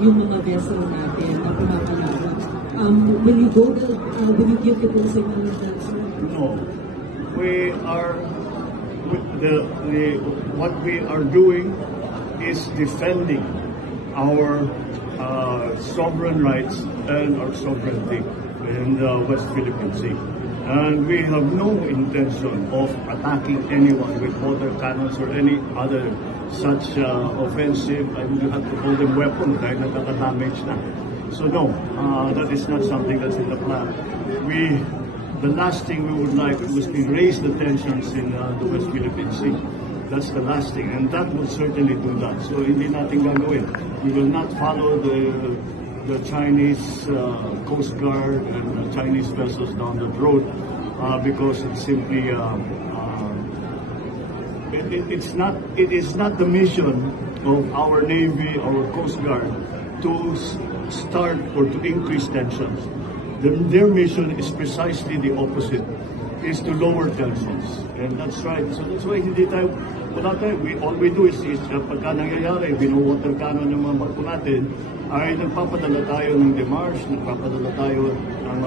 yung mga vessel natin na pumakalawak. Will you give the full signal of that, sir? No. What we are doing is defending our sovereign rights and our sovereignty in the West Philippine Sea. And we have no intention of attacking anyone with water cannons or any other such offensive, I would have to call them weapons dahil nakaka-damage na. So no, that is not something that's in the plan. The last thing we would like was to raise the tensions in the West Philippine Sea. That's the last thing, and that will certainly do that. So hindi natin gagawin. We will not follow the Chinese Coast Guard and Chinese vessels down the road because it's simply it is not the mission of our Navy or Coast Guard to start or to increase tensions. Their mission is precisely the opposite, is to lower tensions. And that's right. So that's why all we do is pagka nangyayari, binu-water cannon ng mga barko natin, ay nagpapadala tayo ng demarche, nagpapadala tayo ng